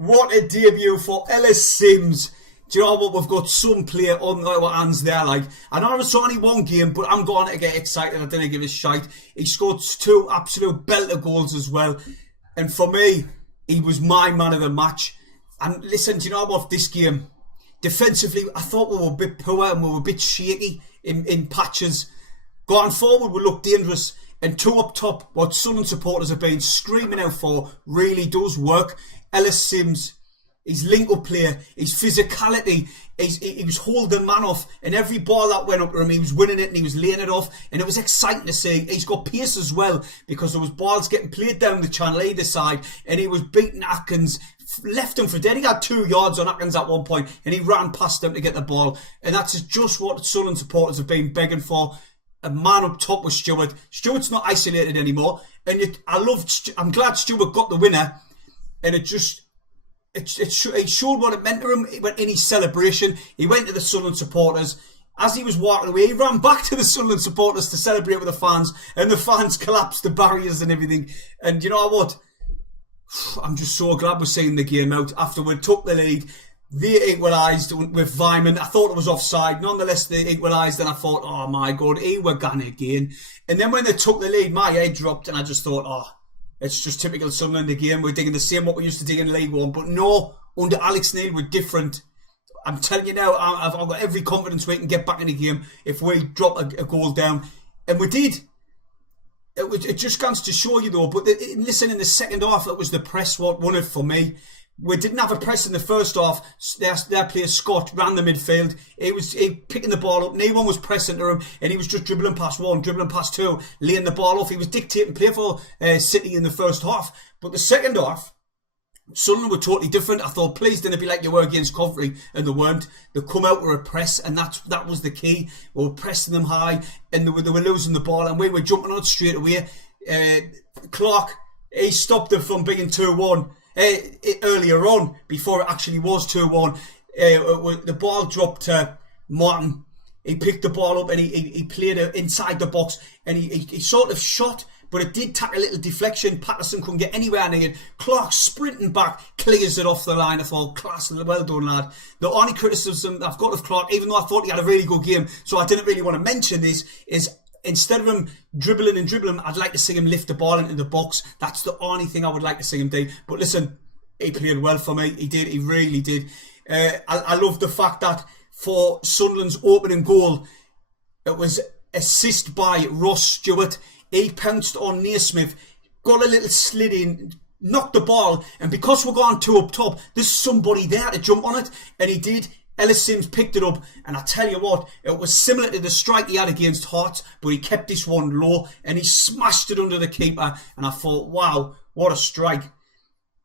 What a debut for Ellis Simms. Do you know what? We've got some player on our hands there. Like, I know it's only one game, but I'm going to get excited. I didn't give a shite. He scored 2 absolute belter goals as well. And for me, he was my man of the match. And listen, do you know what? This game, defensively, I thought we were a bit poor and we were a bit shaky in patches. Going forward, we looked dangerous. And 2 up top, what Sunderland supporters have been screaming out for, really does work. Ellis Simms, his link-up player, his physicality, he was holding man off, and every ball that went up to him, he was winning it and he was laying it off, and it was exciting to see. He's got pace as well, because there was balls getting played down the channel either side, and he was beating Atkins, left him for dead. He had 2 yards on Atkins at one point, and he ran past him to get the ball, and that's just what Sunderland supporters have been begging for. A man up top with Stewart. Stewart's not isolated anymore, and I'm glad Stewart got the winner, and it showed what it meant to him in his celebration. He went to the Sunderland supporters. As he was walking away, he ran back to the Sunderland supporters to celebrate with the fans, and the fans collapsed the barriers and everything. And you know what? I'm just so glad we're seeing the game out. After we took the lead, they equalised with Vyman. I thought it was offside. Nonetheless, they equalised, and I thought, oh my God, here we're gone again. And then when they took the lead, my head dropped, and I just thought, oh, it's just typical Sunderland again. We're digging the same what we used to dig in League One. But no, under Alex Neil, we're different. I'm telling you now, I've got every confidence we can get back in the game if we drop a goal down. And we did. It just comes to show you though. But listen, in the second half, it was the press what won it for me. We didn't have a press in the first half. Their player Scott ran the midfield. He picking the ball up. No one was pressing to him, and he was just dribbling past 1, dribbling past 2, laying the ball off. He was dictating play for City in the first half. But the second half, Sunderland were totally different. I thought, please didn't be like you were against Coventry, and they weren't. They come out with a press, and that was the key. We were pressing them high, and they were losing the ball, and we were jumping on it straight away. Clark, he stopped them from being 2-1. Earlier on, before it actually was 2-1, the ball dropped to Martin. He picked the ball up and he played it inside the box, and he sort of shot, but it did take a little deflection. Patterson couldn't get anywhere near it. Clark sprinting back, clears it off the line. I thought, class, well done, lad. The only criticism I've got of Clark, even though I thought he had a really good game, so I didn't really want to mention this, is instead of him dribbling, I'd like to see him lift the ball into the box. That's the only thing I would like to see him do. But listen, he played well for me. He did. He really did. I love the fact that for Sunderland's opening goal, it was assist by Ross Stewart. He pounced on Naismith, got a little slid in, knocked the ball, and because we're going 2 up top, there's somebody there to jump on it, and he did. Ellis Simms picked it up, and I tell you what, it was similar to the strike he had against Hearts, but he kept this one low, and he smashed it under the keeper, and I thought, wow, what a strike.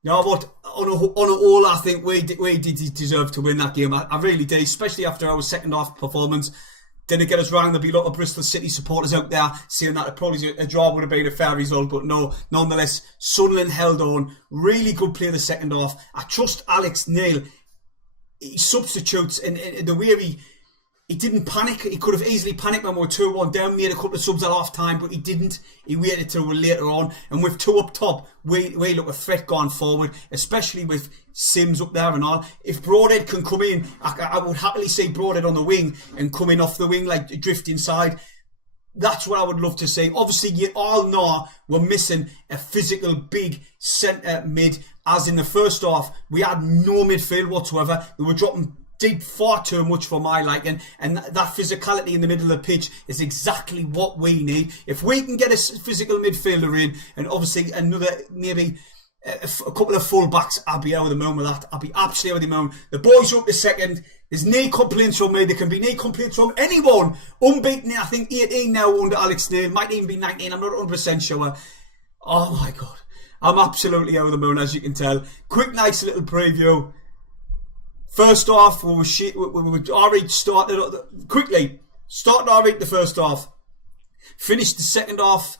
You know what, on a whole, I think we did deserve to win that game. I really did, especially after our second half performance. Didn't get us wrong. There'll be a lot of Bristol City supporters out there saying that probably a draw would have been a fair result, but no, nonetheless, Sunderland held on. Really good play in the second half. I trust Alex Neil. He substitutes, and the way he didn't panic. He could have easily panicked when we were 2-1 down, made a couple of subs at half time, but he didn't. He waited till later on, and with 2 up top, we look a threat going forward, especially with Simms up there and all. If Broadhead can come in, I would happily see Broadhead on the wing and come in off the wing, like drift inside. That's what I would love to see. Obviously, you all know we're missing a physical big centre mid. As in the first half, we had no midfield whatsoever. We were dropping deep far too much for my liking, and that physicality in the middle of the pitch is exactly what we need. If we can get a physical midfielder in, and obviously another, maybe a couple of full-backs, I'll be out of the moon with that. I'll be absolutely out of the moon. The boys are up to second. There's no complaints from me. There can be no complaints from anyone. Unbeaten, I think 18 now under Alex Neil. Might even be 19. I'm not 100% sure. Oh my God. I'm absolutely out of the moon, as you can tell. Quick, nice little preview. First half, we already started quickly. Started already the first half. Finished the second half.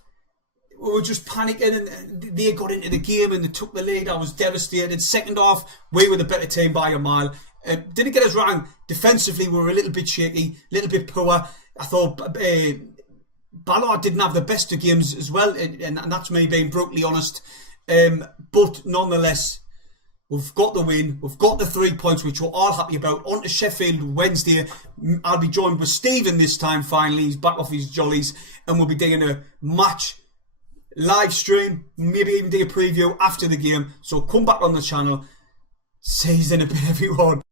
We were just panicking, and they got into the game and they took the lead. I was devastated. Second half, we were the better team by a mile. Didn't get us wrong. Defensively, we were a little bit shaky, a little bit poor. I thought Ballard didn't have the best of games as well, and that's me being brutally honest. But nonetheless, We've got the win. We've got the 3 points, which we're all happy about. On to Sheffield Wednesday. I'll be joined with Stephen this time, finally. He's back off his jollies. And we'll be doing a match live stream. Maybe even do a preview after the game. So come back on the channel. See you in a bit, everyone.